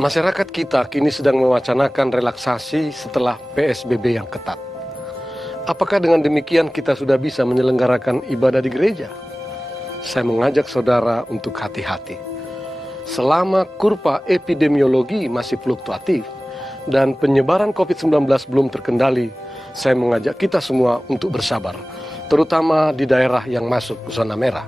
Masyarakat kita kini sedang mewacanakan relaksasi setelah PSBB yang ketat. Apakah dengan demikian kita sudah bisa menyelenggarakan ibadah di gereja? Saya mengajak saudara untuk hati-hati. Selama kurva epidemiologi masih fluktuatif dan penyebaran COVID-19 belum terkendali, saya mengajak kita semua untuk bersabar, terutama di daerah yang masuk zona merah.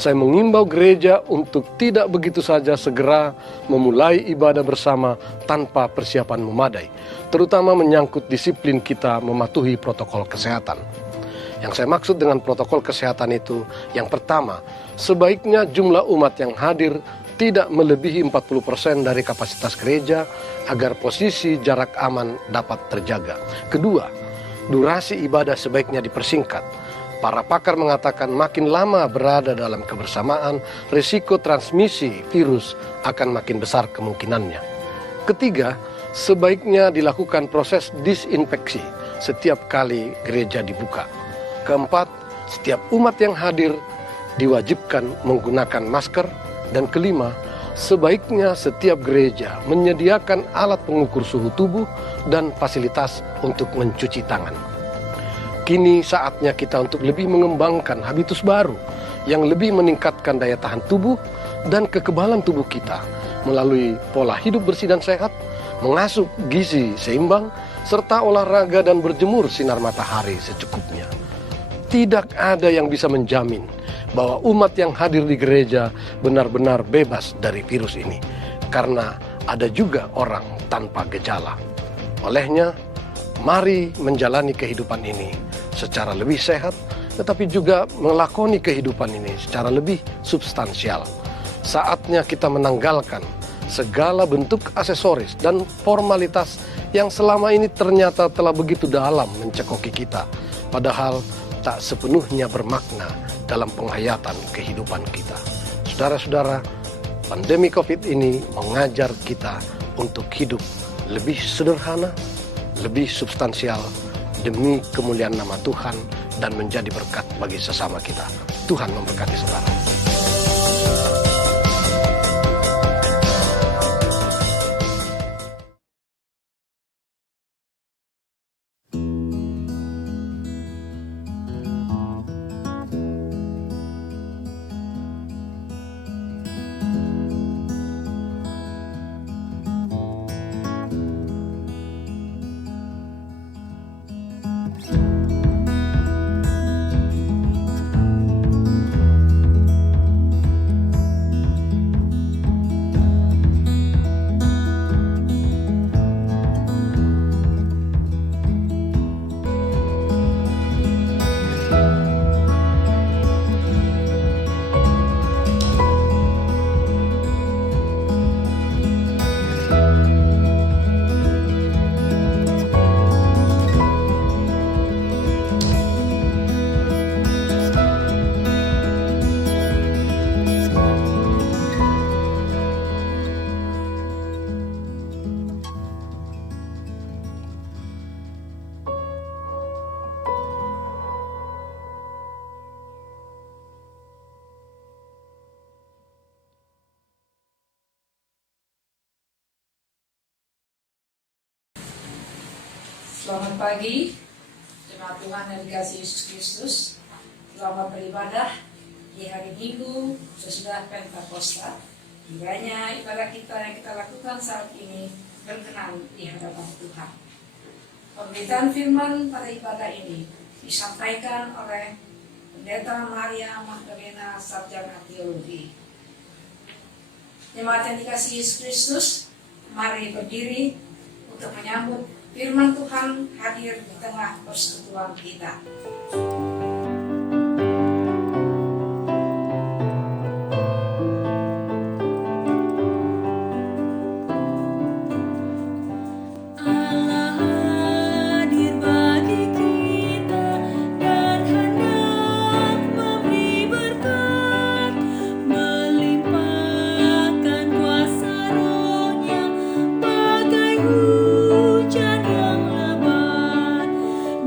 Saya mengimbau gereja untuk tidak begitu saja segera memulai ibadah bersama tanpa persiapan memadai, terutama menyangkut disiplin kita mematuhi protokol kesehatan. Yang saya maksud dengan protokol kesehatan itu, yang pertama, sebaiknya jumlah umat yang hadir tidak melebihi 40% dari kapasitas gereja agar posisi jarak aman dapat terjaga. Kedua, durasi ibadah sebaiknya dipersingkat. Para pakar mengatakan makin lama berada dalam kebersamaan, risiko transmisi virus akan makin besar kemungkinannya. Ketiga, sebaiknya dilakukan proses disinfeksi setiap kali gereja dibuka. Keempat, setiap umat yang hadir diwajibkan menggunakan masker. Dan kelima, sebaiknya setiap gereja menyediakan alat pengukur suhu tubuh dan fasilitas untuk mencuci tangan. Kini saatnya kita untuk lebih mengembangkan habitus baru yang lebih meningkatkan daya tahan tubuh dan kekebalan tubuh kita melalui pola hidup bersih dan sehat, mengasup gizi seimbang, serta olahraga dan berjemur sinar matahari secukupnya. Tidak ada yang bisa menjamin bahwa umat yang hadir di gereja benar-benar bebas dari virus ini, karena ada juga orang tanpa gejala. Olehnya, mari menjalani kehidupan ini secara lebih sehat, tetapi juga melakoni kehidupan ini secara lebih substansial. Saatnya kita menanggalkan segala bentuk aksesoris dan formalitas yang selama ini ternyata telah begitu dalam mencekoki kita, padahal tak sepenuhnya bermakna dalam penghayatan kehidupan kita. Saudara-saudara, pandemi COVID ini mengajar kita untuk hidup lebih sederhana, lebih substansial, demi kemuliaan nama Tuhan dan menjadi berkat bagi sesama kita. Tuhan memberkati saudara. Selamat pagi, jemaat Tuhan yang dikasihi Yesus Kristus. Selamat beribadah di hari Minggu sesudah Pentakosta. Kiranya ibadah kita yang kita lakukan saat ini berkenan di hadapan Tuhan. Pemberitaan firman pada ibadah ini disampaikan oleh Pendeta Maria Magdalena Sarjana Teologi. Jemaat yang dikasihi Yesus Kristus, mari berdiri untuk menyambut firman Tuhan hadir di tengah persekutuan kita.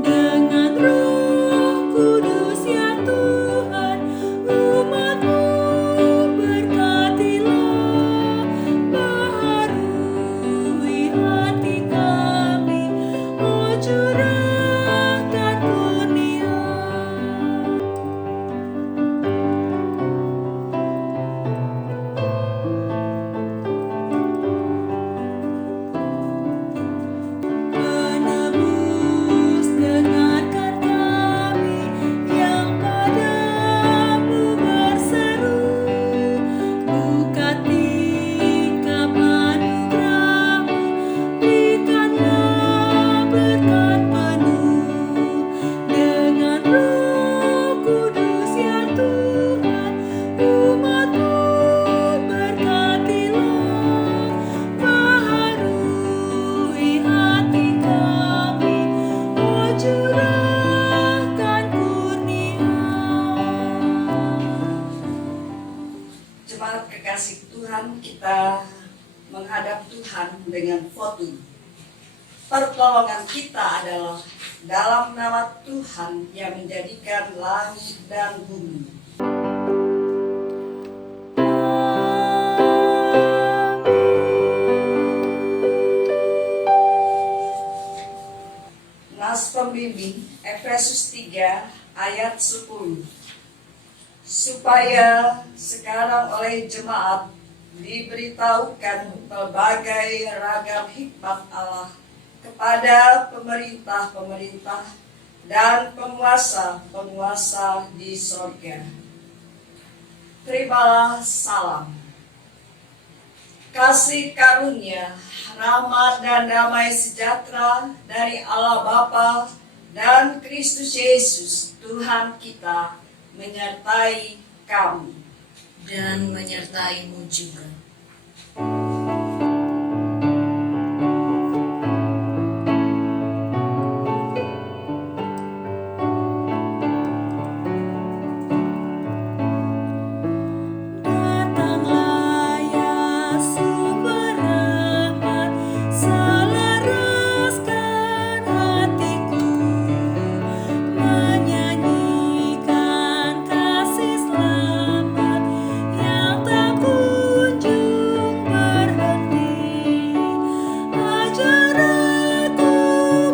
Dengan Roh Pertolongan kita adalah dalam nama Tuhan yang menjadikan langit dan bumi. Nas pembimbing Efesus 3 ayat 10. Supaya sekarang oleh jemaat diberitahukan berbagai ragam hikmat Allah kepada pemerintah-pemerintah dan penguasa-penguasa di sorga. Terimalah salam. Kasih karunia, rahmat dan damai sejahtera dari Allah Bapa dan Kristus Yesus Tuhan kita menyertai kamu Dan menyertaimu juga. Datanglah ya sumber rahmat, selaraskan hatiku, menyanyikan kasih selamat yang tak kunjung berhenti. Ajar aku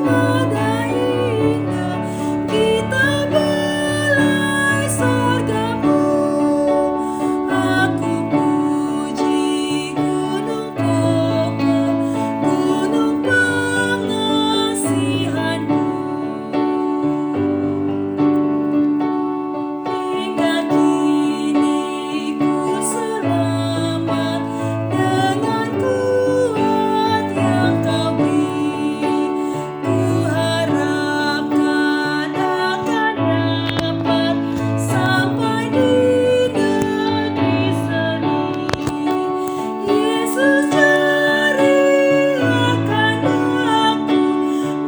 mada indah, kita belai sorgamu. Aku puji gunung kokoh, gunung pengasihanmu. Hingga kini ku selamat dengan kuat yang kau beri. Ku harapkan akan dapat sampai di negeri seri. Yesus cari akan aku,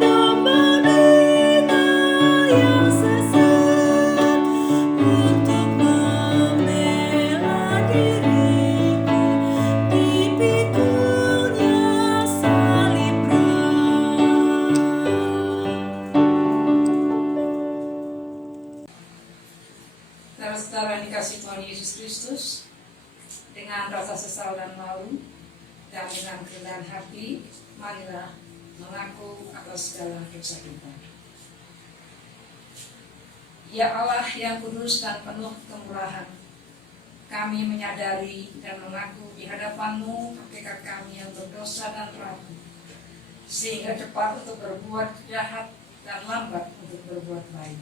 domba bina yang sesat, untuk membela diriku, dipikulnya salib berat. Saudara-saudara yang dikasihi Tuhan Yesus Kristus, dengan rasa sesal dan malu, dan dengan kerendahan hati, marilah mengaku atas segala dosa kita. Ya Allah yang kudus dan penuh kemurahan, kami menyadari dan mengaku di hadapan-Mu hakikat kami yang berdosa dan ragu, sehingga cepat untuk berbuat jahat dan lambat untuk berbuat baik.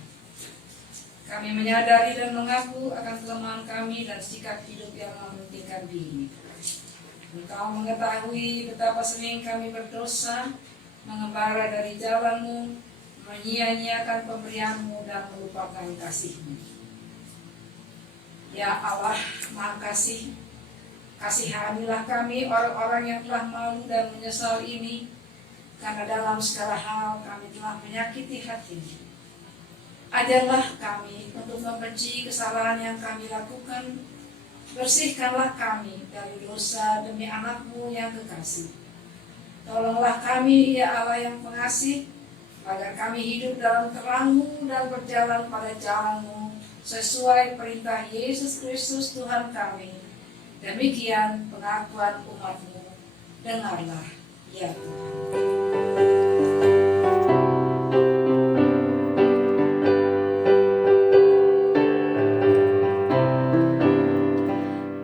Kami menyadari dan mengaku akan kelemahan kami dan sikap hidup yang mementingkan diri. Engkau mengetahui betapa sering kami berdosa, mengembara dari jalan-Mu, menyia-nyiakan pemberian-Mu dan melupakan kasih-Mu. Ya Allah, Maha Kasih, kasihanilah kami orang-orang yang telah malu dan menyesal ini, karena dalam segala hal kami telah menyakiti hati-Mu. Ajarlah kami untuk membenci kesalahan yang kami lakukan. Bersihkanlah kami dari dosa demi anak-Mu yang kekasih. Tolonglah kami, ya Allah yang pengasih, agar kami hidup dalam terang-Mu dan berjalan pada jalan-Mu sesuai perintah Yesus Kristus Tuhan kami. Demikian pengakuan umat-Mu. Dengarlah, ya Tuhan.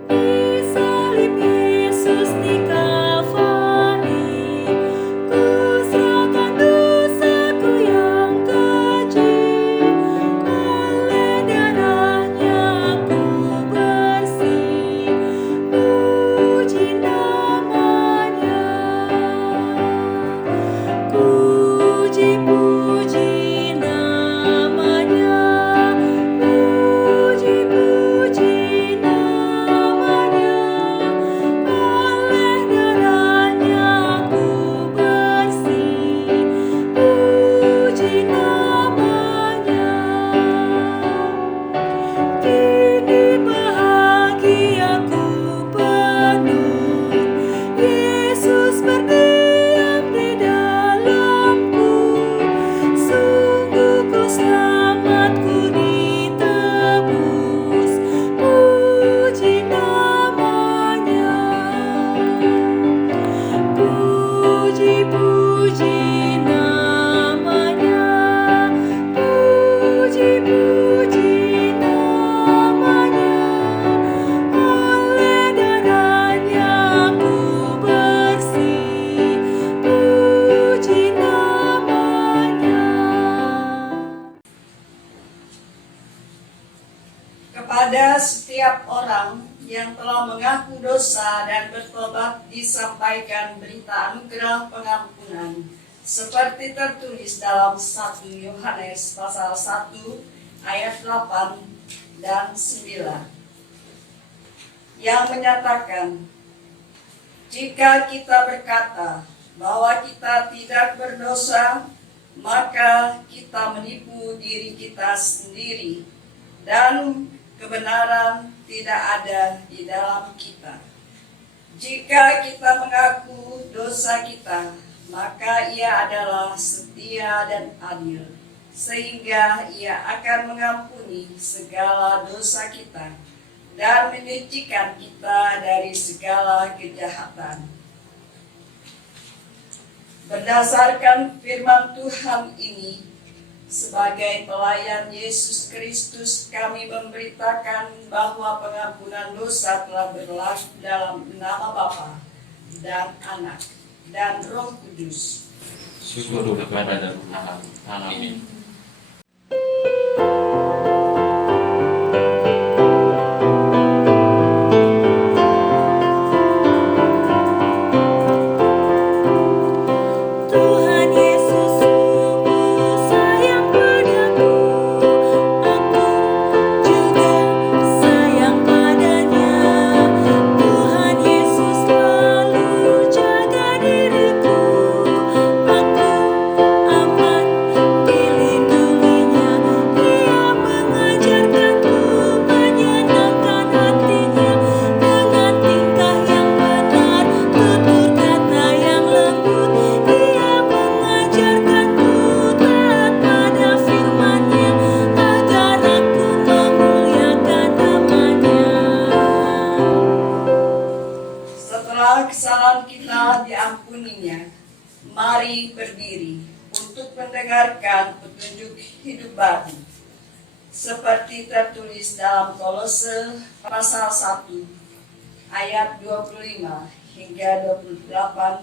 Di salib Yesus di Kalvari, ku serahkan dosaku yang keji. Oleh darahnya aku bersih, puji namanya. setiap orang yang telah mengaku dosa dan bertobat disampaikan berita anugerah pengampunan seperti tertulis dalam 1 Yohanes pasal 1 ayat 8 dan 9 yang menyatakan, jika kita berkata bahwa kita tidak berdosa, maka kita menipu diri kita sendiri dan kebenaran tidak ada di dalam kita. Jika kita mengaku dosa kita, maka Ia adalah setia dan adil, sehingga Ia akan mengampuni segala dosa kita dan menyucikan kita dari segala kejahatan. Berdasarkan firman Tuhan ini, sebagai pelayan Yesus Kristus, kami memberitakan bahwa pengampunan dosa telah berlaku dalam nama Bapa dan Anak dan Roh Kudus. Syukur kepada Tuhan. Amin. Tuhan Yesus sungguh sayang padaku, aku juga sayang padanya. Tuhan Yesus selalu jaga diriku, aku aman dilindunginya. Dia mengajarkanku menyenangkan hatinya dengan tingkah yang benar, tutur kata yang lembut. Dia mengajarkanku taat pada firman-Nya agar aku memuliakan nama-Nya. Setelah kesalahan kita diampuninya, mari berdiri untuk mendengarkan petunjuk hidup baru. Seperti tertulis dalam Kolose pasal 1 ayat 25 hingga 28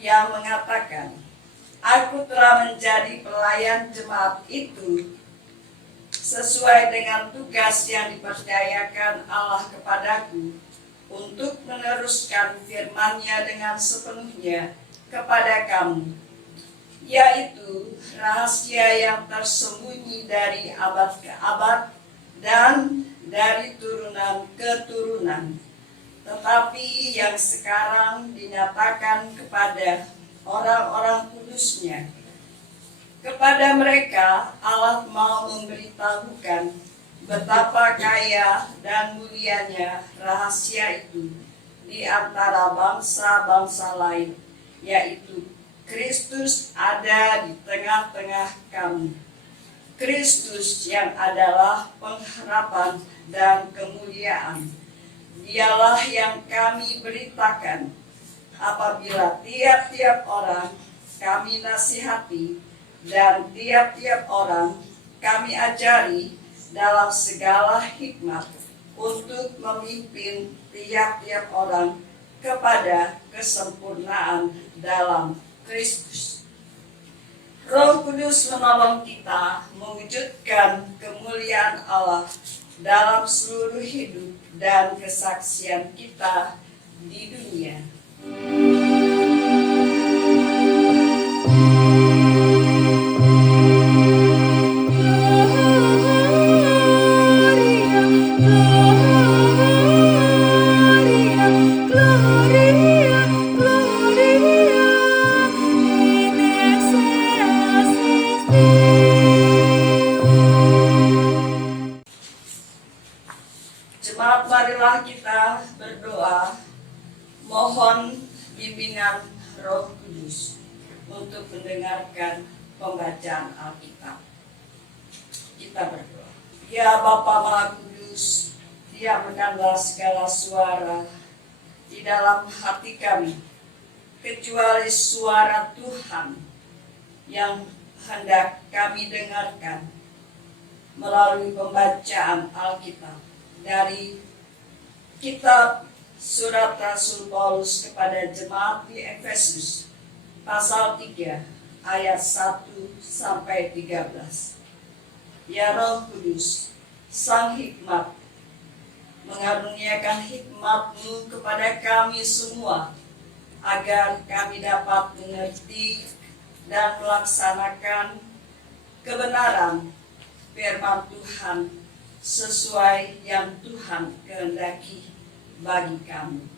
yang mengatakan, aku telah menjadi pelayan jemaat itu sesuai dengan tugas yang dipercayakan Allah kepadaku untuk meneruskan firman-Nya dengan sepenuhnya kepada kamu, yaitu rahasia yang tersembunyi dari abad ke abad dan dari turunan ke turunan, tetapi yang sekarang dinyatakan kepada orang-orang kudus-Nya. Kepada mereka Allah mau memberitahukan betapa kaya dan mulianya rahasia itu di antara bangsa-bangsa lain, yaitu Kristus ada di tengah-tengah kamu. Kristus yang adalah pengharapan dan kemuliaan. Dialah yang kami beritakan apabila tiap-tiap orang kami nasihati dan tiap-tiap orang kami ajari dalam segala hikmat untuk memimpin tiap-tiap orang kepada kesempurnaan dalam Kristus. Roh Kudus menolong kita mewujudkan kemuliaan Allah dalam seluruh hidup dan kesaksian kita di dunia. Jemaat, marilah kita berdoa, mohon bimbingan Roh Kudus untuk mendengarkan pembacaan Alkitab. Kita berdoa. Ya Bapa Maha Kudus, diamkanlah segala suara di dalam hati kami, kecuali suara Tuhan yang hendak kami dengarkan melalui pembacaan Alkitab dari kitab Surat Rasul Paulus kepada jemaat di Efesus pasal 3 ayat 1 sampai 13. Ya Roh Kudus, Sang Hikmat, mengaruniakan hikmat-Mu kepada kami semua, agar kami dapat mengerti dan melaksanakan kebenaran firman Tuhan sesuai yang Tuhan kehendaki bagi kami.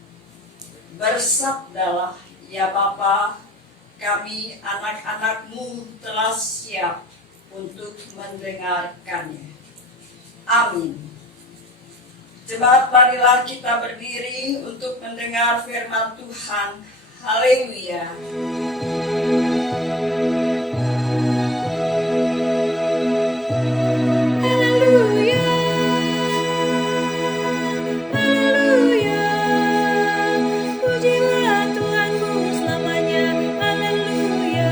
Bersabdalah, ya Bapa, kami anak-anak-Mu telah siap untuk mendengarkannya. Amin. Jemaat, marilah kita berdiri untuk mendengar firman Tuhan. Haleluya. Haleluya, haleluya, pujilah Tuhanmu selamanya. Haleluya,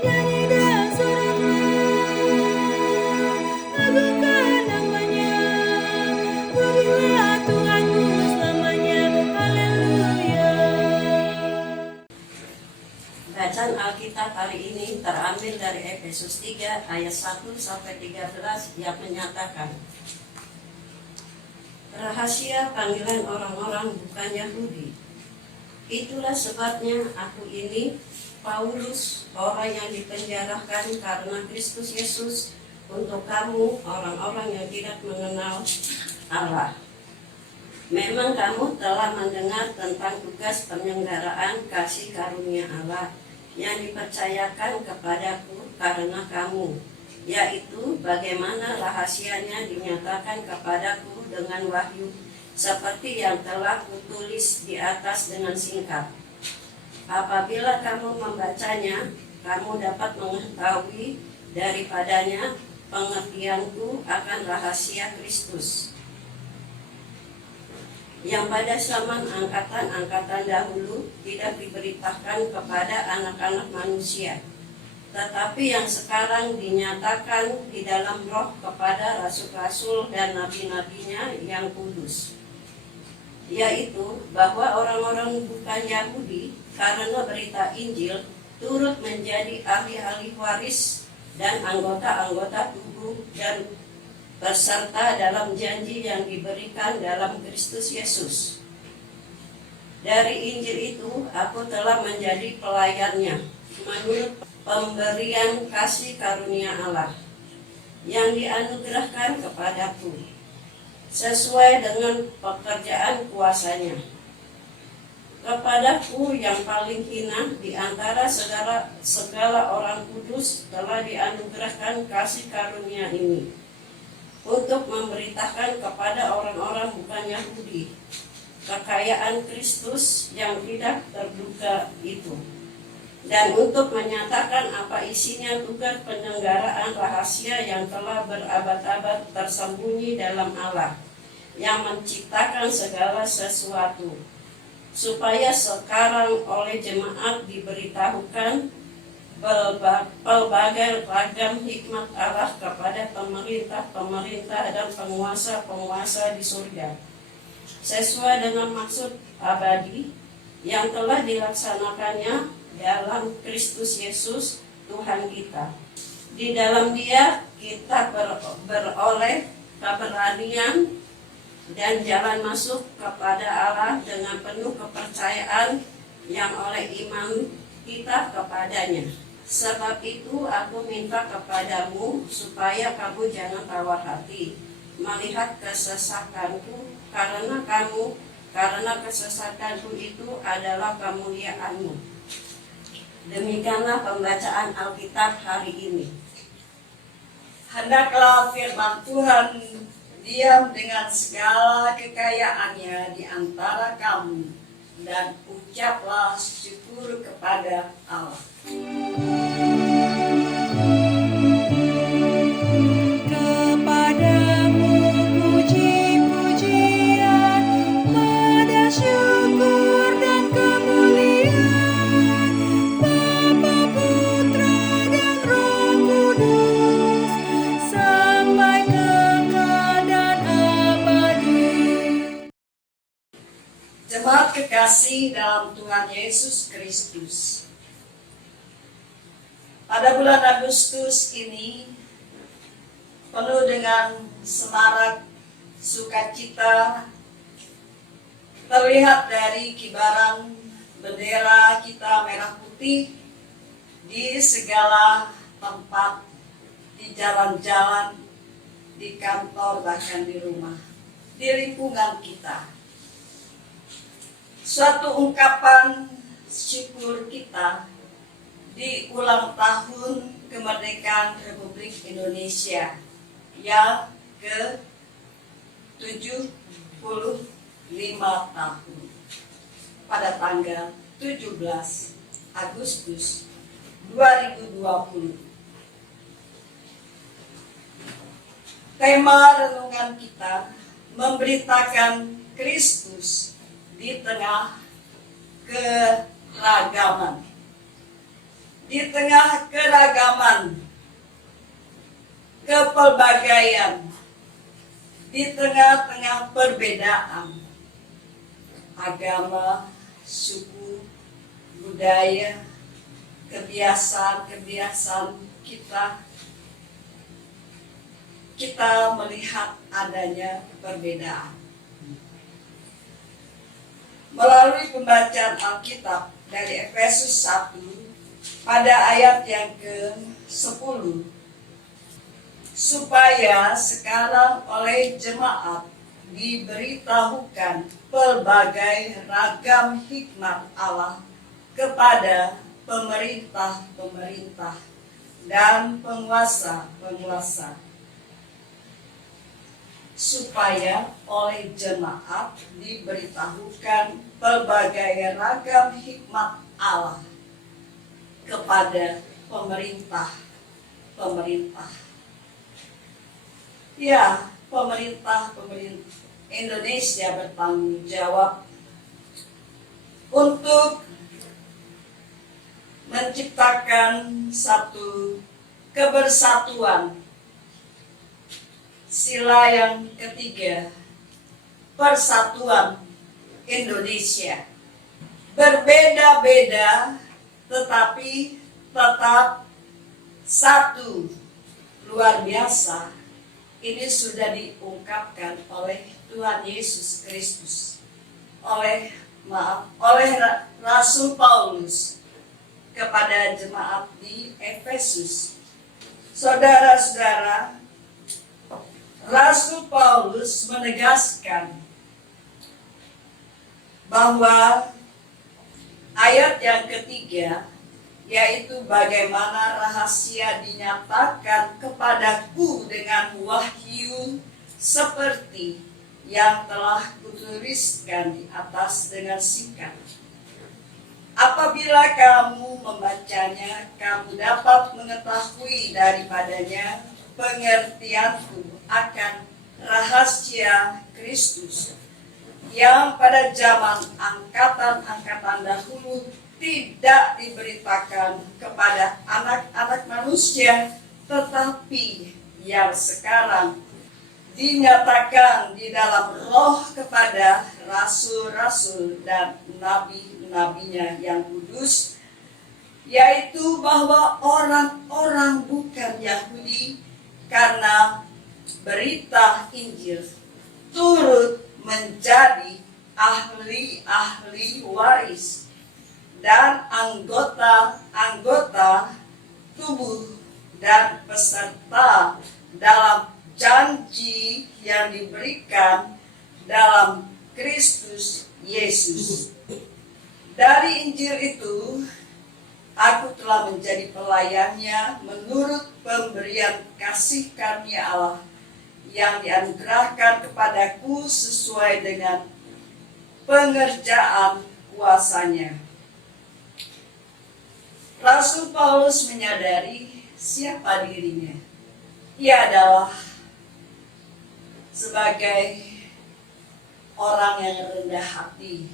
nyanyi dan soraklah, agungkan namanya. Pujilah Tuhanmu selamanya. Haleluya. Bacaan Alkitab hari ini terambil dari Efesus 3 ayat 1 sampai 13 yang menyatakan, rahasia panggilan orang-orang bukan Yahudi. Itulah sebabnya aku ini, Paulus, orang yang dipenjarakan karena Kristus Yesus, untuk kamu orang-orang yang tidak mengenal Allah. Memang kamu telah mendengar tentang tugas penyelenggaraan kasih karunia Allah yang dipercayakan kepadaku karena kamu, yaitu bagaimana rahasianya dinyatakan kepadaku dengan wahyu, seperti yang telah kutulis di atas dengan singkat. Apabila kamu membacanya, kamu dapat mengetahui daripadanya pengertianku akan rahasia Kristus, yang pada zaman angkatan-angkatan dahulu tidak diberitakan kepada anak-anak manusia, tetapi yang sekarang dinyatakan di dalam roh kepada rasul-rasul dan nabi-nabinya yang kudus, yaitu bahwa orang-orang bukan Yahudi karena berita Injil turut menjadi ahli-ahli waris dan anggota-anggota tubuh dan berserta dalam janji yang diberikan dalam Kristus Yesus. Dari Injil itu aku telah menjadi pelayannya menurut pemberian kasih karunia Allah yang dianugerahkan kepadaku sesuai dengan pekerjaan kuasanya. Kepadaku yang paling hina di antara segala orang kudus telah dianugerahkan kasih karunia ini, untuk memberitakan kepada orang-orang bukan Yahudi kekayaan Kristus yang tidak terduga itu, dan untuk menyatakan apa isinya tugas penyelenggaraan rahasia yang telah berabad-abad tersembunyi dalam Allah yang menciptakan segala sesuatu, supaya sekarang oleh jemaat diberitahukan pelbagai ragam hikmat Allah kepada pemerintah-pemerintah dan penguasa-penguasa di surga, sesuai dengan maksud abadi yang telah dilaksanakannya dalam Kristus Yesus Tuhan kita. Di dalam Dia kita beroleh keberanian dan jalan masuk kepada Allah dengan penuh kepercayaan yang oleh iman kita kepadanya. Sebab itu aku minta kepadamu supaya kamu jangan tawar hati melihat kesesakanku, karena kesesakanku itu adalah kemuliaanmu. Demikianlah pembacaan Alkitab hari ini. Hendaklah firman Tuhan diam dengan segala kekayaannya di antara kamu, dan ucaplah syukur kepada Allah. Kepadamu puji-pujian, pada syukur dan kemuliaan, Bapa, Putra, dan Roh Kudus, sampai kekal dan abadi. Jemaat kekasih dalam Tuhan Yesus Kristus, pada bulan Agustus ini penuh dengan semarak sukacita terlihat dari kibaran bendera kita merah putih di segala tempat, di jalan-jalan, di kantor, bahkan di rumah, di lingkungan kita. Suatu ungkapan syukur kita di ulang tahun kemerdekaan Republik Indonesia yang ke-75 tahun pada tanggal 17 Agustus 2020. Tema renungan kita memberitakan Kristus di tengah keragaman. Di tengah keragaman, kepelbagaian, di tengah-tengah perbedaan agama, suku, budaya, kebiasaan-kebiasaan kita melihat adanya perbedaan. Melalui pembacaan Alkitab dari Efesus 1 pada ayat yang ke-10, supaya sekarang oleh jemaat diberitahukan pelbagai ragam hikmat Allah kepada pemerintah-pemerintah dan penguasa-penguasa, supaya oleh jemaat diberitahukan pelbagai ragam hikmat Allah kepada pemerintah-pemerintah. Ya, pemerintah Indonesia bertanggung jawab untuk menciptakan satu kebersatuan. Sila yang ketiga, persatuan Indonesia. Berbeda-beda tetapi tetap satu. Luar biasa. Ini sudah diungkapkan oleh Tuhan Yesus Kristus, oleh Rasul Paulus kepada jemaat di Efesus. Saudara-saudara, Rasul Paulus menegaskan bahwa ayat yang ketiga, yaitu bagaimana rahasia dinyatakan kepadaku dengan wahyu seperti yang telah kutuliskan di atas dengan singkat. Apabila kamu membacanya, kamu dapat mengetahui daripadanya pengertianku akan rahasia Kristus yang pada zaman angkatan-angkatan dahulu tidak diberitakan kepada anak-anak manusia, tetapi yang sekarang dinyatakan di dalam Roh kepada rasul-rasul dan nabi-nabinya yang kudus, yaitu bahwa orang-orang bukan Yahudi karena berita Injil turut menjadi ahli-ahli waris dan anggota-anggota tubuh dan peserta dalam janji yang diberikan dalam Kristus Yesus. Dari Injil itu, aku telah menjadi pelayannya menurut pemberian kasih karunia Allah yang dianugerahkan kepadaku sesuai dengan pengerjaan kuasanya. Rasul Paulus menyadari siapa dirinya. Ia adalah sebagai orang yang rendah hati.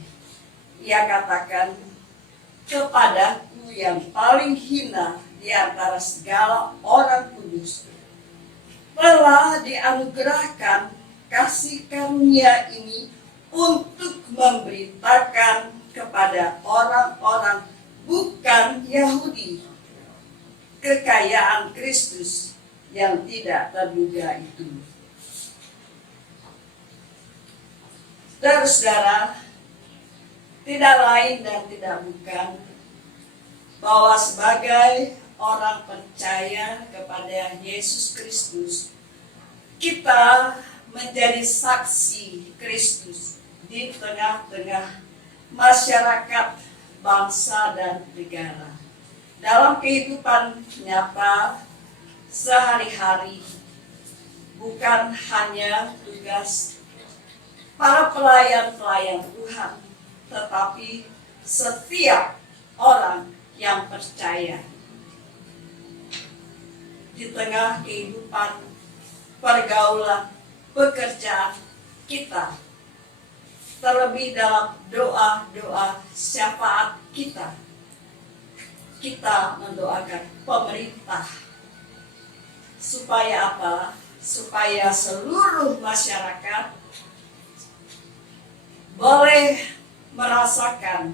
Ia katakan, kepadaku yang paling hina di antara segala orang kudus, telah dianugerahkan kasih karunia ini untuk memberitakan kepada orang-orang bukan Yahudi kekayaan Kristus yang tidak terduga itu. Saudara-saudara, tidak lain dan tidak bukan bahwa sebagai orang percaya kepada Yesus Kristus, kita menjadi saksi Kristus di tengah-tengah masyarakat, bangsa, dan negara. Dalam kehidupan nyata sehari-hari, bukan hanya tugas para pelayan-pelayan Tuhan, tetapi setiap orang yang percaya di tengah kehidupan, pergaulan, pekerjaan kita, terlebih dalam doa-doa syafaat kita mendoakan pemerintah supaya apa? Supaya seluruh masyarakat boleh merasakan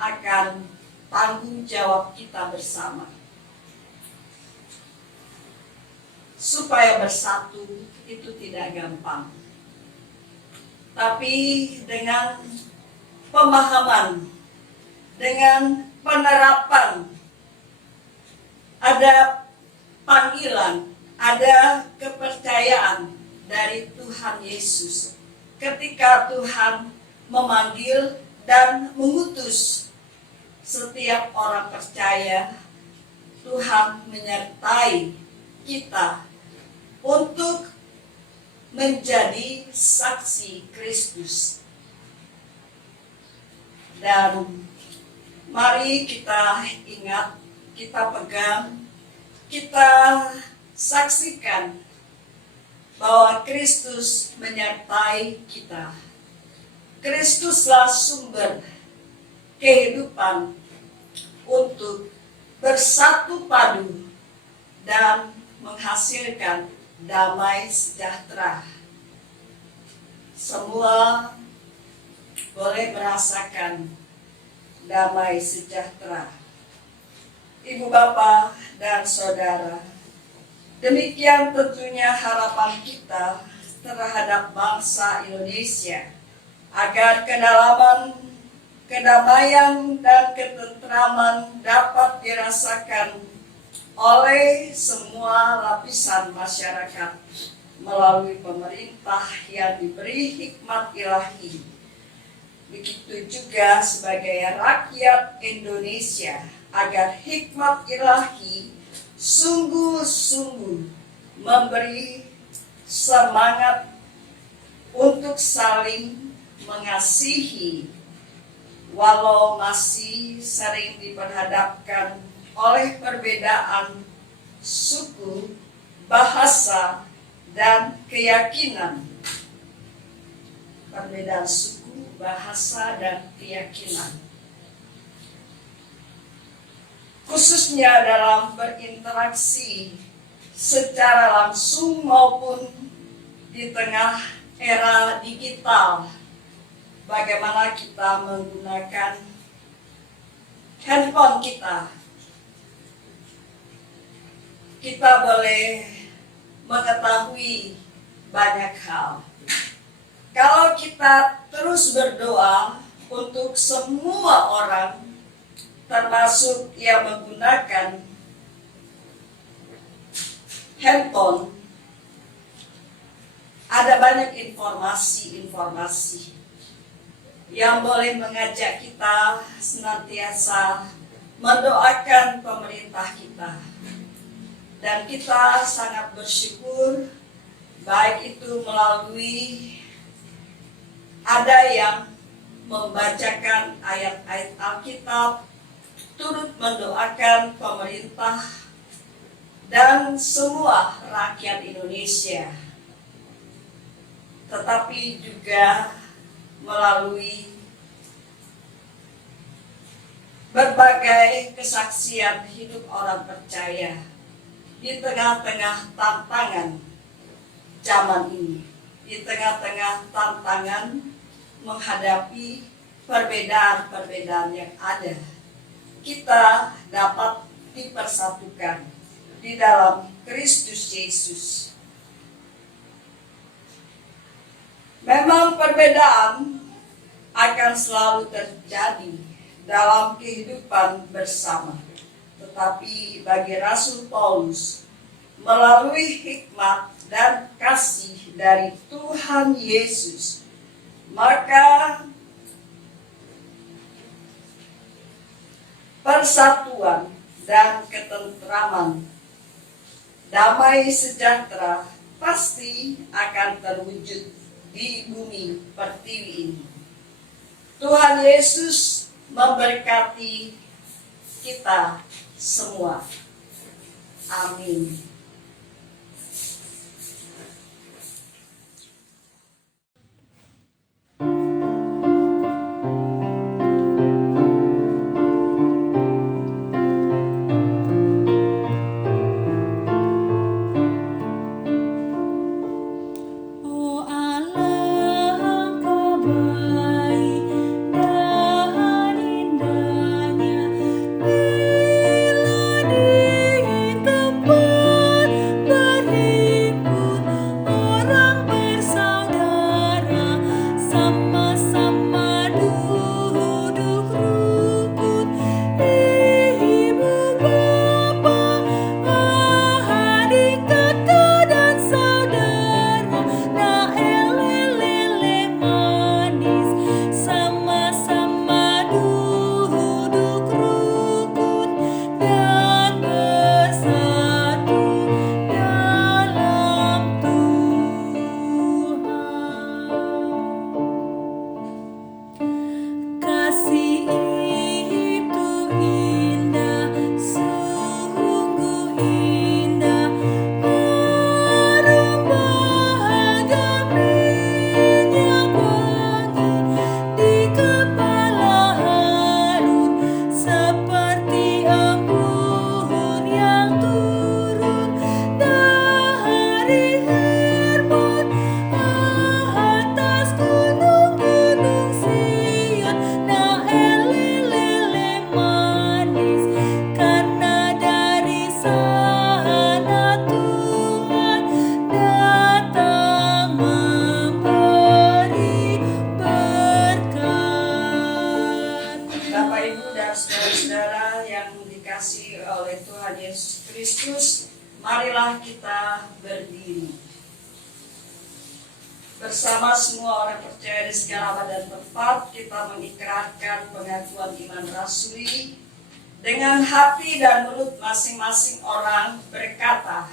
akan tanggung jawab kita bersama. Supaya bersatu itu tidak gampang. Tapi dengan pemahaman, dengan penerapan, ada panggilan, ada kepercayaan dari Tuhan Yesus. Ketika Tuhan memanggil dan mengutus setiap orang percaya, Tuhan menyertai kita untuk menjadi saksi Kristus. Dan mari kita ingat, kita pegang, kita saksikan bahwa Kristus menyertai kita. Kristuslah sumber kehidupan untuk bersatu padu dan menghasilkan damai sejahtera. Semua boleh merasakan damai sejahtera. Ibu bapak dan saudara, demikian tentunya harapan kita terhadap bangsa Indonesia, agar kedamaian dan ketentraman dapat dirasakan oleh semua lapisan masyarakat melalui pemerintah yang diberi hikmat ilahi. Begitu juga sebagai rakyat Indonesia, agar hikmat ilahi sungguh-sungguh memberi semangat untuk saling mengasihi, walau masih sering diperhadapkan oleh perbedaan suku, bahasa, dan keyakinan. Perbedaan suku, bahasa, dan keyakinan. Khususnya dalam berinteraksi secara langsung maupun di tengah era digital. Bagaimana kita menggunakan handphone kita. Kita boleh mengetahui banyak hal. Kalau kita terus berdoa untuk semua orang, termasuk yang menggunakan handphone, ada banyak informasi-informasi yang boleh mengajak kita senantiasa mendoakan pemerintah kita. Dan kita sangat bersyukur, baik itu melalui ada yang membacakan ayat-ayat Alkitab, turut mendoakan pemerintah dan semua rakyat Indonesia. Tetapi juga melalui berbagai kesaksian hidup orang percaya di tengah-tengah tantangan zaman ini, di tengah-tengah tantangan menghadapi perbedaan-perbedaan yang ada, kita dapat dipersatukan di dalam Kristus Yesus. Memang perbedaan akan selalu terjadi dalam kehidupan bersama. Tetapi bagi Rasul Paulus, melalui hikmat dan kasih dari Tuhan Yesus, maka persatuan dan ketentraman, damai sejahtera pasti akan terwujud di bumi pertiwi ini. Tuhan Yesus memberkati kita semua. Amin. Oh alangkah baik dan indahnya bila di tempat berhimpun orang bersaudara, sama-sama duduk rukun, ibu bapa, adik kakak dan saudara, lele manis, sama-sama duduk rukun dan bersatu dalam Tuhan. Kasih itu indah, sungguh indah, harum bahagia minyak wangi di kepala Harun, seperti embun yang turun dari Hermon, atas gunung-gunung Sion. Lele manis, karena dari sana Tuhan datang memberi berkat. Bapak, Ibu, dan saudara-saudara yang dikasihi oleh Tuhan Yesus Kristus, marilah kita berdiri. Bersama semua orang percaya di segala abad dan tempat, kita mengikrarkan pengakuan iman rasuli dengan hati dan mulut masing-masing orang berkata,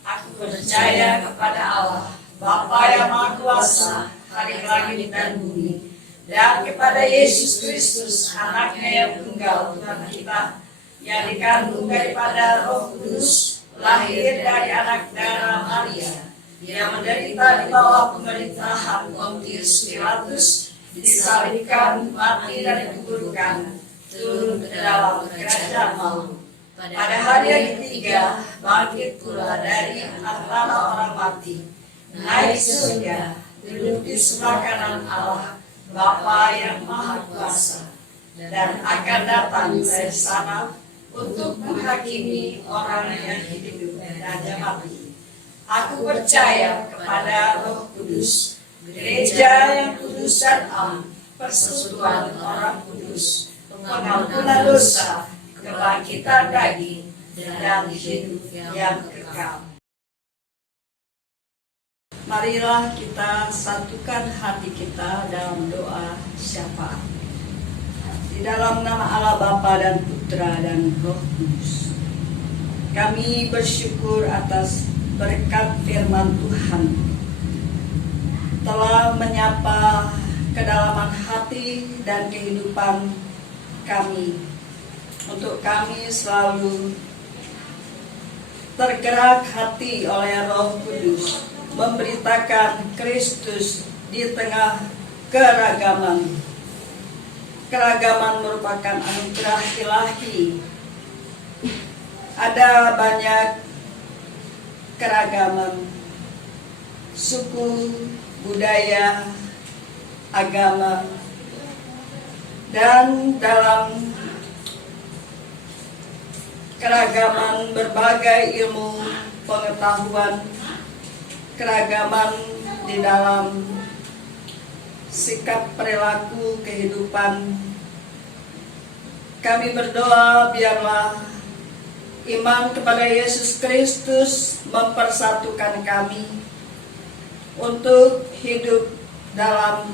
"Aku percaya kepada Allah, Bapa yang Maha Kuasa, Hari langit dan bumi, dan kepada Yesus Kristus, Anaknya yang tunggal Tuhan kita, yang dikandung daripada Roh Kudus, lahir dari anak darah Maria, yang menderita di bawah pemerintahan Pontius Pilatus, disalibkan, mati dan dikuburkan, turun ke dalam kerajaan maut. Pada hari yang ketiga, bangkit pula dari antara orang mati, naik surga, duduk di sebelah kanan Allah, Bapa yang Maha Kuasa, dan akan datang dari sana untuk menghakimi orang yang hidup dan yang mati. Aku percaya kepada Roh Kudus, gereja yang kudus dan am, persekutuan orang kudus, pengampunan dosa, kebangkitan daging, dan hidup yang kekal. Marilah kita satukan hati kita dalam doa syafaat. Di dalam nama Allah Bapa dan Putra dan Roh Kudus, kami bersyukur atas berkat firman Tuhan telah menyapa kedalaman hati dan kehidupan kami, untuk kami selalu tergerak hati oleh Roh Kudus memberitakan Kristus di tengah keragaman. Keragaman merupakan anugerah ilahi. Ada banyak keragaman suku, budaya, agama, dan dalam keragaman berbagai ilmu pengetahuan, keragaman di dalam sikap perilaku kehidupan. Kami berdoa biarlah iman kepada Yesus Kristus mempersatukan kami untuk hidup dalam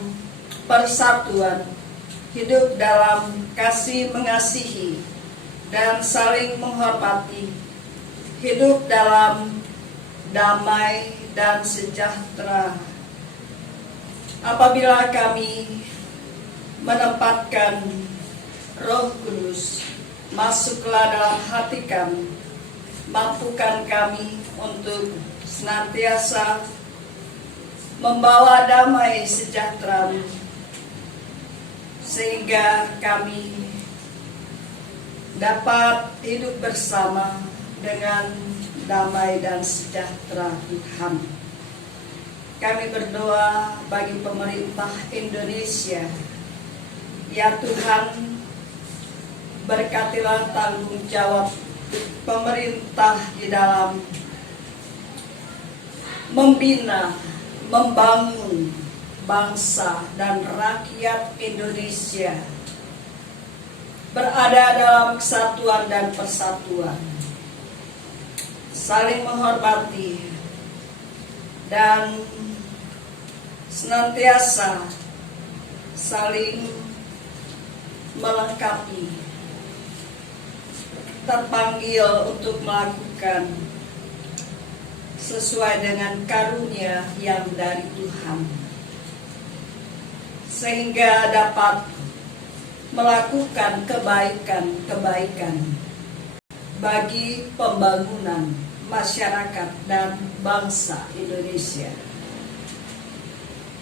persatuan, hidup dalam kasih mengasihi dan saling menghormati, hidup dalam damai dan sejahtera. Apabila kami menempatkan Roh Kudus masuklah dalam hati kami, mampukan kami untuk senantiasa membawa damai sejahtera, sehingga kami dapat hidup bersama dengan damai dan sejahtera Tuhan. Kami berdoa bagi pemerintah Indonesia. Ya Tuhan, berkatilah tanggung jawab pemerintah di dalam membina, membangun bangsa dan rakyat Indonesia berada dalam kesatuan dan persatuan, saling menghormati dan senantiasa saling melengkapi, terpanggil untuk melakukan sesuai dengan karunia yang dari Tuhan, sehingga dapat melakukan kebaikan-kebaikan bagi pembangunan masyarakat dan bangsa Indonesia.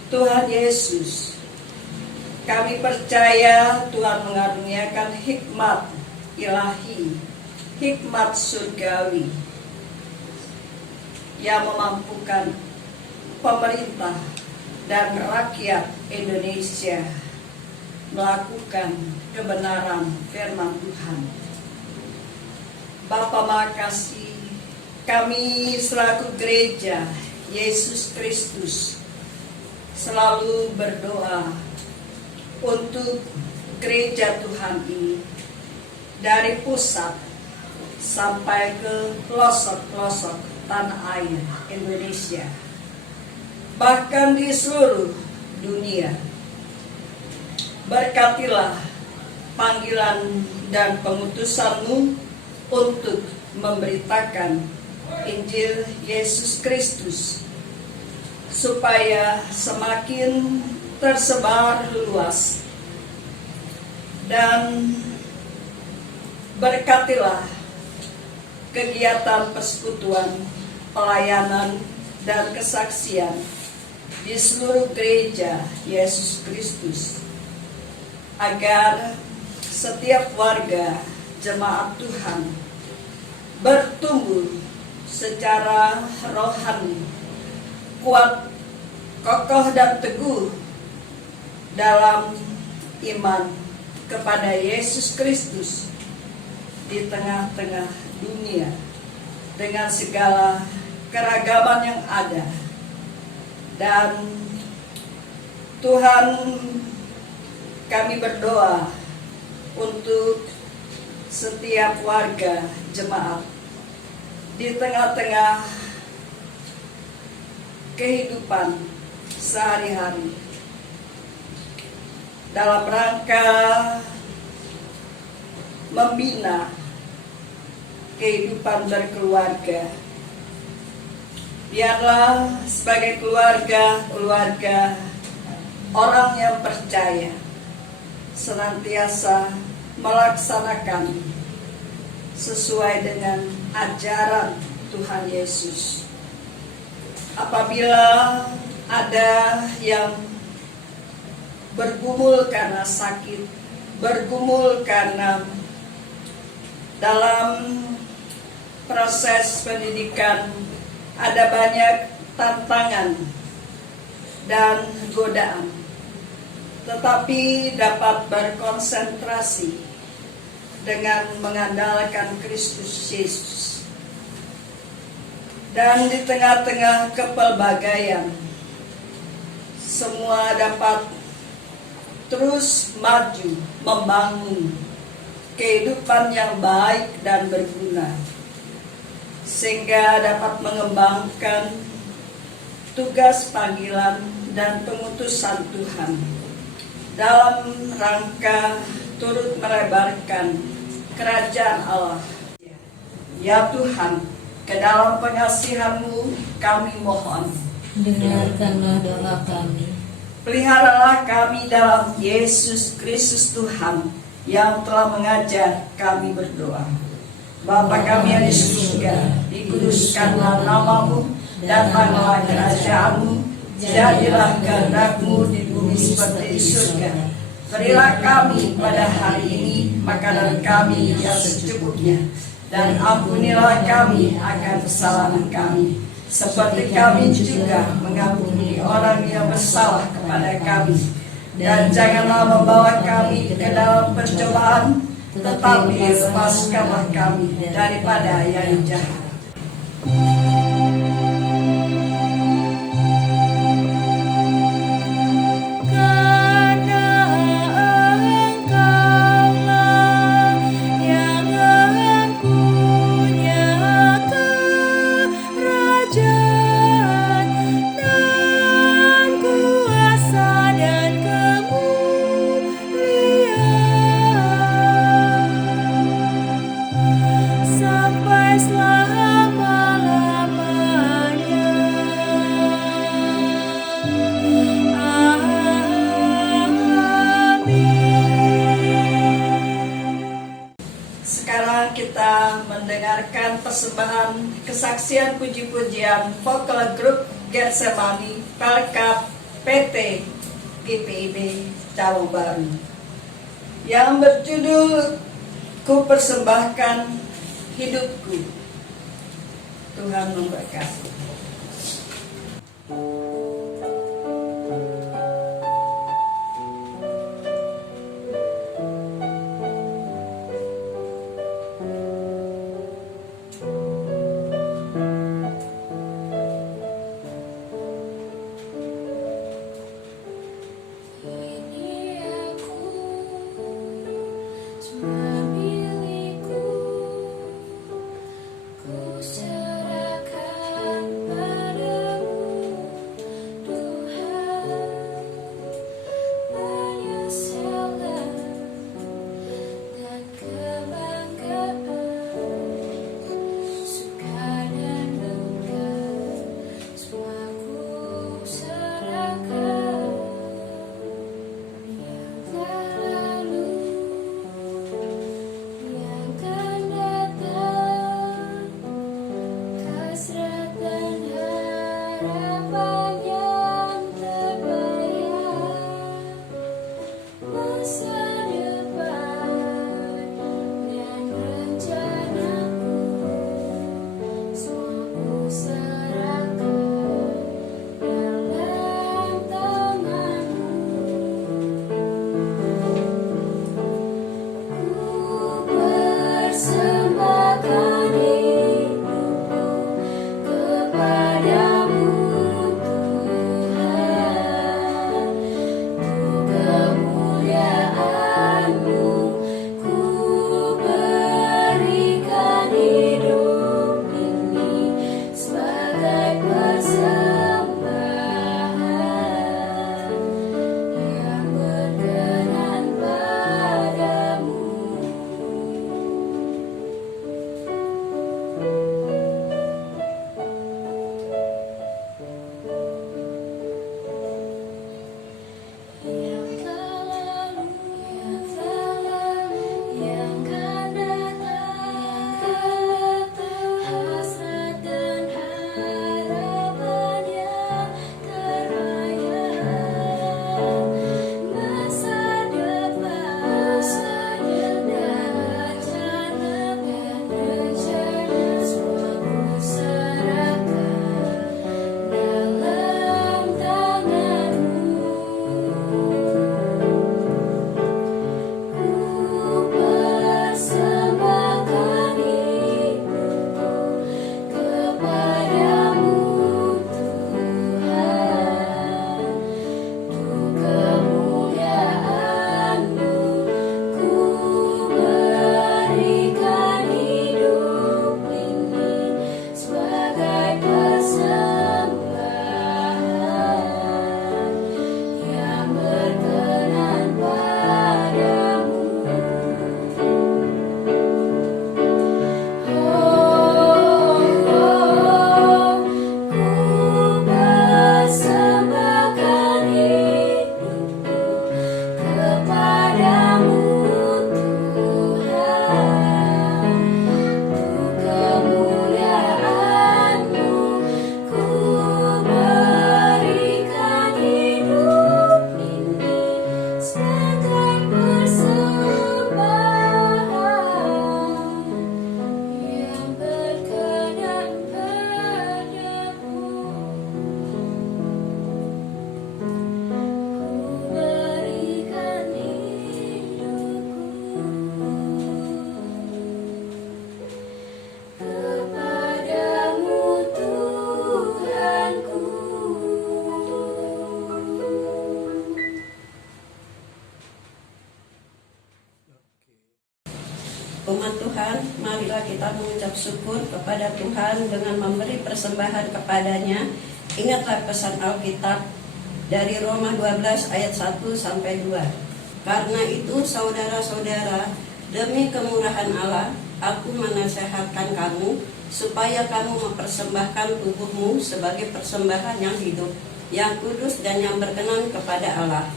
Tuhan Yesus, kami percaya Tuhan mengaruniakan hikmat ilahi, hikmat surgawi yang memampukan pemerintah dan rakyat Indonesia melakukan kebenaran firman Tuhan. Bapa, makasih, kami selaku gereja Yesus Kristus selalu berdoa untuk gereja Tuhan ini, dari pusat sampai ke pelosok-pelosok tanah air Indonesia, bahkan di seluruh dunia. Berkatilah panggilan dan pengutusan-Mu untuk memberitakan Injil Yesus Kristus, supaya semakin tersebar luas, dan berkatilah kegiatan persekutuan, pelayanan, dan kesaksian di seluruh gereja Yesus Kristus, agar setiap warga jemaat Tuhan bertumbuh secara rohani, kuat, kokoh, dan teguh dalam iman kepada Yesus Kristus di tengah-tengah dunia dengan segala keragaman yang ada. Dan Tuhan, kami berdoa untuk setiap warga jemaat di tengah-tengah kehidupan sehari-hari, dalam rangka membina kehidupan berkeluarga. Biarlah sebagai keluarga orang yang percaya senantiasa melaksanakan sesuai dengan ajaran Tuhan Yesus. Apabila ada yang bergumul karena sakit, bergumul karena dalam proses pendidikan ada banyak tantangan dan godaan, tetapi dapat berkonsentrasi dengan mengandalkan Kristus Yesus. Dan di tengah-tengah kepelbagaian, semua dapat terus maju membangun kehidupan yang baik dan berguna, sehingga dapat mengembangkan tugas panggilan dan pengutusan Tuhan dalam rangka turut melebarkan kerajaan Allah. Ya Tuhan, ke dalam pengasihan-Mu kami mohon, Dengarkanlah doa kami. peliharalah kami dalam Yesus Kristus Tuhan yang telah mengajar kami berdoa. Bapa kami yang di surga, dikuduskanlah nama-Mu, datanglah kerajaan-Mu, jadilah kehendak-Mu di bumi seperti di surga. Berilah kami pada hari ini makanan kami yang secukupnya, dan ampunilah kami akan kesalahan kami, seperti kami juga mengampuni orang yang bersalah kepada kami. Dan janganlah membawa kami ke dalam pencobaan, tetapi lepaskanlah kami daripada yang jahat. Karena Engkaulah yang mempunyai kerajaan dan kuasa dan kemuliaan sampai selama-lamanya. Sekarang kita mendengarkan persembahan kesaksian puji-pujian vokal grup Getsemani Pelkat PT GPIB Cawang Baru yang berjudul Ku Persembahkan Hidupku. Tuhan memberkati. Ini aku semua milikku, ku serahkan padamu saudara kita mengucap syukur kepada Tuhan dengan memberi persembahan kepadanya, ingatlah pesan Alkitab dari Roma 12 ayat 1 sampai 2. Karena itu saudara-saudara, demi kemurahan Allah, aku menasihatkan kamu supaya kamu mempersembahkan tubuhmu sebagai persembahan yang hidup, yang kudus dan yang berkenan kepada Allah.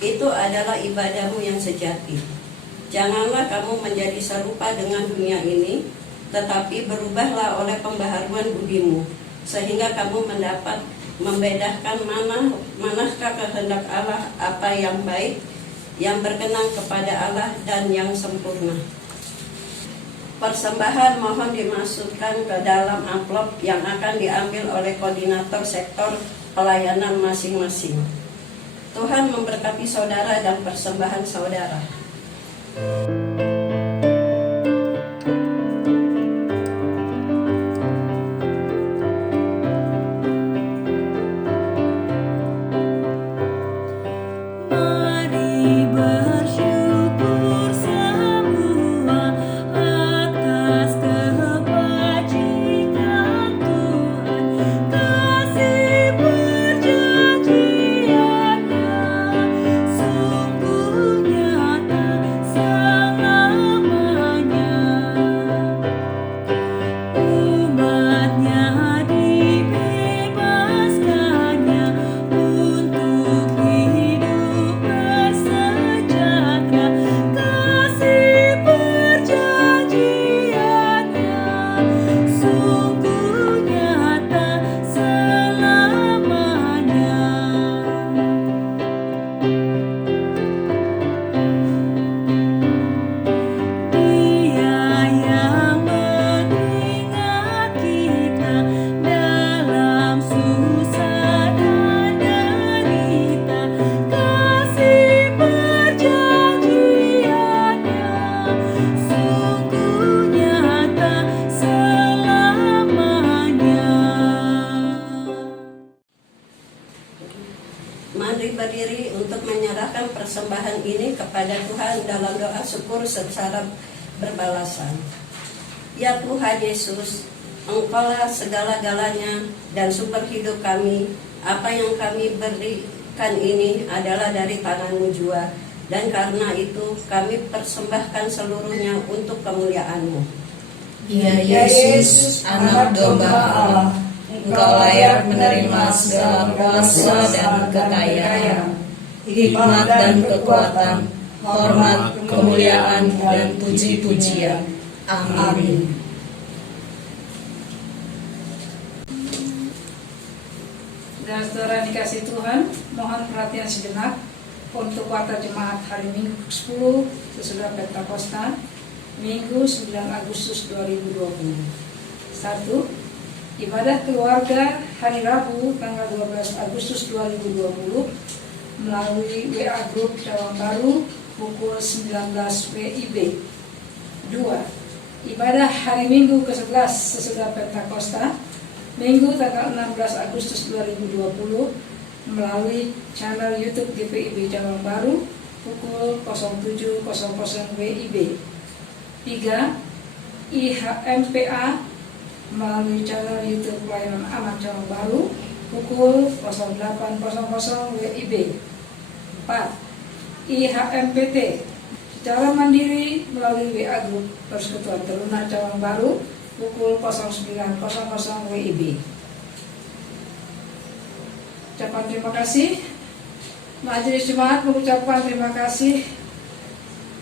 Itu adalah ibadahmu yang sejati. Janganlah kamu menjadi serupa dengan dunia ini, tetapi berubahlah oleh pembaharuan budimu, sehingga kamu mendapat membedakan manakah kehendak Allah, apa yang baik, yang berkenan kepada Allah, dan yang sempurna. Persembahan mohon dimasukkan ke dalam amplop yang akan diambil oleh koordinator sektor pelayanan masing-masing. Tuhan memberkati saudara dan persembahan saudara. Mari bersyukur semua atas kebajikan Tuhan, kasih perjanjiannya sungguh nyata selamanya. Umatnya dibebaskannya untuk hidup bersejahtera, kasih perjanjiannya sungguh nyata selamanya. Dia yang mengingat kita dalam susah dan derita, kasih perjanjiannya sungguh nyata selamanya. Mari berdiri untuk menyerahkan persembahan ini kepada Tuhan dalam doa syukur secara berbalasan. Ya Tuhan Yesus, Engkaulah segala-galanya dan sumber hidup kami. Apa yang kami berikan ini adalah dari tangan-Mu jua, dan karena itu kami persembahkan seluruhnya untuk kemuliaan-Mu. Ya Yesus, anak domba Allah, Engkau layak menerima segala kuasa dan kekayaan, hikmat dan kekuatan, hormat, kemuliaan, dan puji-pujian. Amin. Saudara dikasih Tuhan, mohon perhatian sejenak untuk kuartal jemaat hari Minggu 10 sesudah Pentakosta, Minggu 9 Agustus 2020. 1. Ibadah keluarga hari Rabu tanggal 12 Agustus 2020 melalui WA Group Cawang Baru pukul 19 WIB. 2. Ibadah hari Minggu ke-11 sesudah Pentakosta, Minggu tanggal 16 Agustus 2020 melalui channel YouTube GPIB Cawang Baru pukul 07.00 WIB. 3. IHMPA melalui channel YouTube Pelayanan Anak Cawang Baru pukul 08.00 WIB. 4. IHMPT secara mandiri melalui WA Group Persekutuan Teruna Cawang Baru pukul 09.00 WIB. Ucapan terima kasih. Majelis Jemaat mengucapkan terima kasih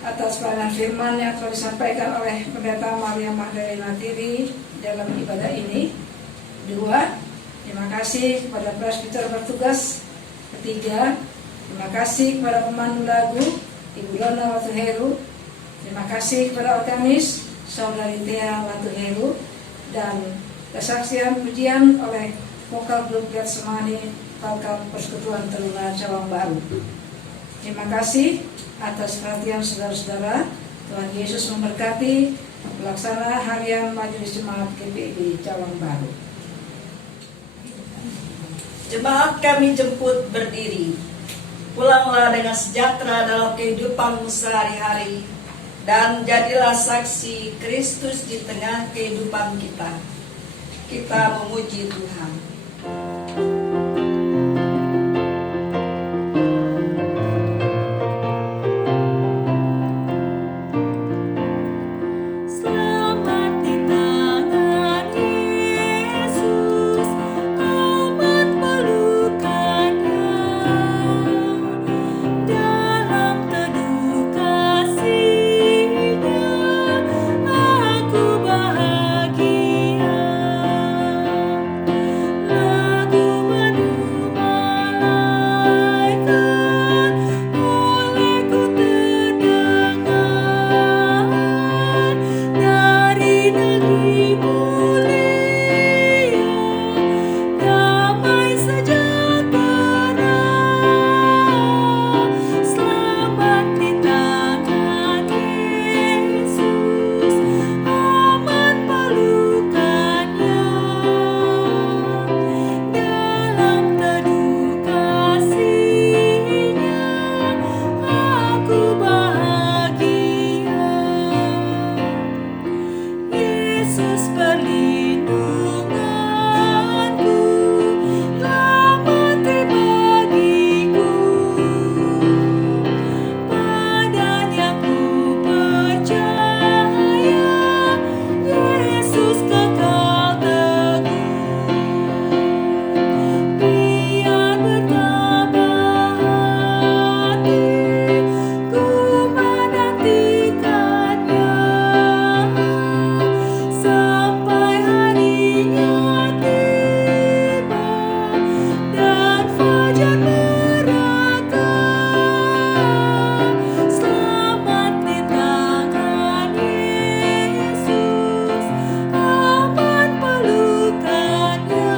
atas pelayanan firman yang telah disampaikan oleh Pendeta Maria Magdalena Tiri dalam ibadah ini. 2. Terima kasih kepada presbiter bertugas. 3. Terima kasih kepada pemandu lagu Ibu Dona Watuheru. Terima kasih kepada organis Saudari Thea Watuheru, dan kesaksian pujian oleh vokal grup Getsemani Vokal Persekutuan Teruna Cawang Baru. Terima kasih atas perhatian saudara-saudara. Tuhan Yesus memberkati pelaksana harian Majelis Jemaat GPIB Cawang Baru. Jemaat kami jemput berdiri. Pulanglah dengan sejahtera dalam kehidupanmu sehari-hari. dan jadilah saksi Kristus di tengah kehidupan kita. Kita memuji Tuhan. Selamat di tangan Yesus, amat pelukannya. Dalam teduh kasih-Nya, aku bahagia. Lagu merdu malaikat olehku terdengar dari negeri mulia, damai sejahtera. Selamat di tangan Yesus, amat pelukannya. Dalam teduh kasih-Nya, aku bahagia. Yesus perlindunganku, lamati bagiku. Padanya ku percaya, Yesus kekal teguh. Biar bertambah hati, ku menantikannya, sampai harinya tiba dan fajar merekah. Selamat di tangan Yesus, amat pelukannya.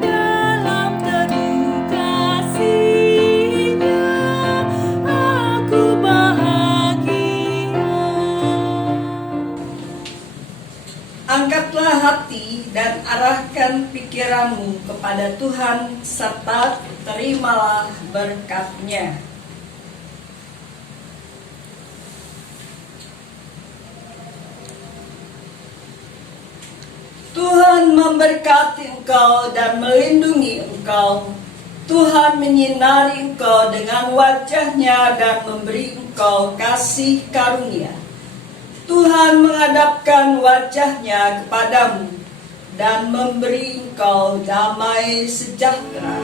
Dalam teduh kasih-Nya, aku bahagia. Angkatlah hati dan arahkan pikiranmu kepada Tuhan serta terimalah berkat-Nya. Tuhan memberkati engkau dan melindungi engkau. Tuhan menyinari engkau dengan wajah-Nya dan memberi engkau kasih karunia. Tuhan menghadapkan wajah-Nya kepadamu dan memberi engkau damai sejahtera.